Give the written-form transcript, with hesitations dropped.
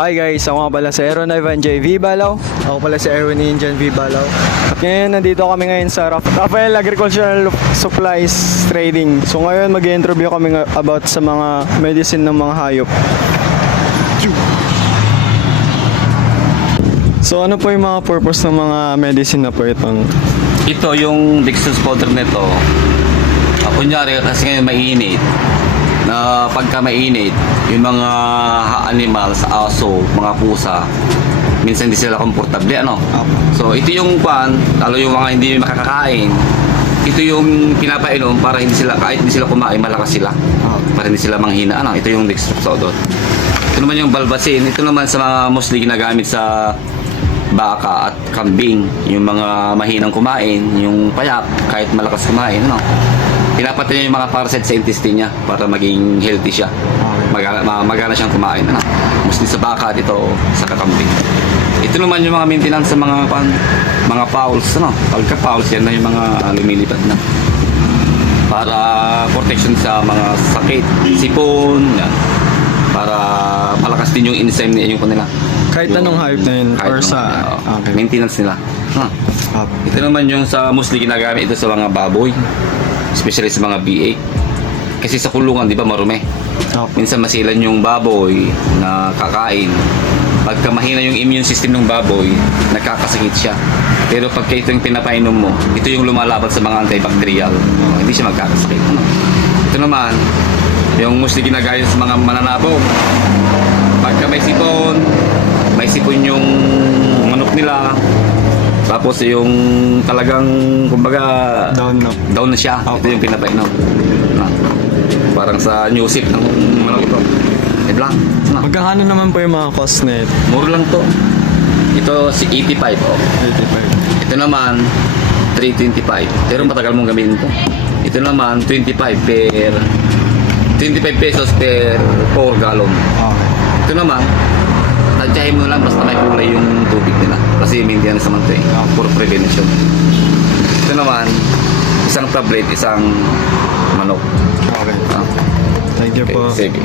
Hi guys, ako nga pala si Aaron Ivan J. V. Balaw. Ako pala si Erwin Injan V. Balaw. At ngayon, nandito kami ngayon sa Rafael Agricultural Supplies Trading. So ngayon, mag-interview kami about sa mga medicine ng mga hayop. So ano po yung mga purpose ng mga medicine na po itong? Ito yung dextrose powder nito. Kunyari kasi ngayon mainit. Na pagka mainit, yung mga animals, aso, mga pusa, minsan hindi sila komportable, ano? So ito yung lalo yung mga hindi makakakain. Ito yung pinapainom para hindi sila, kahit hindi sila kumain, malakas sila. Para hindi sila manghina, ano? Ito yung dextrose powder. Ito naman yung balbacin. Ito naman sa mga mostly ginagamit sa baka at kambing, yung mga mahinang kumain, yung payak, kahit malakas kumain, ano? Pinapatay niya yung mga parasite sa intestine niya para maging healthy siya. Magana siyang kumain, ano? Mostly sa baka dito, sa kakambing. Ito naman yung mga maintenance sa mga fowls, ano? Pagka fowls, yan na yung mga lumilipad na. Para protection sa mga sakit, sipon, yan. Para malakas din yung enzyme niya, yung kanila. Kahit anong hayop na yun? Or sa... Okay. Maintenance nila. Ito naman yung sa mostly ginagamit ito sa mga baboy. Especially sa mga B8. Kasi sa kulungan, di ba, marumi. Minsan masilan yung baboy na kakain. Pagka mahina yung immune system ng baboy, nagkakasakit siya. Pero pagka ito yung pinapainom mo, ito yung lumalaban sa mga antibacterial. Hindi siya magkakasakit. Ito naman, yung mostly ginagamit sa mga mananabong. Pagka may sipon yung manok nila, tapos yung talagang, kumbaga, down na siya. Ito yung pinapainom. Parang sa new sip ng manok ito. Ito lang. Magkakano naman po yung mga cost na ito? Muro lang to. Ito si 85. Oh. 85. Ito naman, 325. Pero matagal mong gamitin to. Ito naman, 25 pesos per 4 gallon. Okay. Ito naman, tadyahin mo lang basta may kulay yung tubig nila. Kasi maintenance naman ito eh. For prevention. Ito naman, isang tablet, isang manok. Okay. Thank you Okay, po. sige.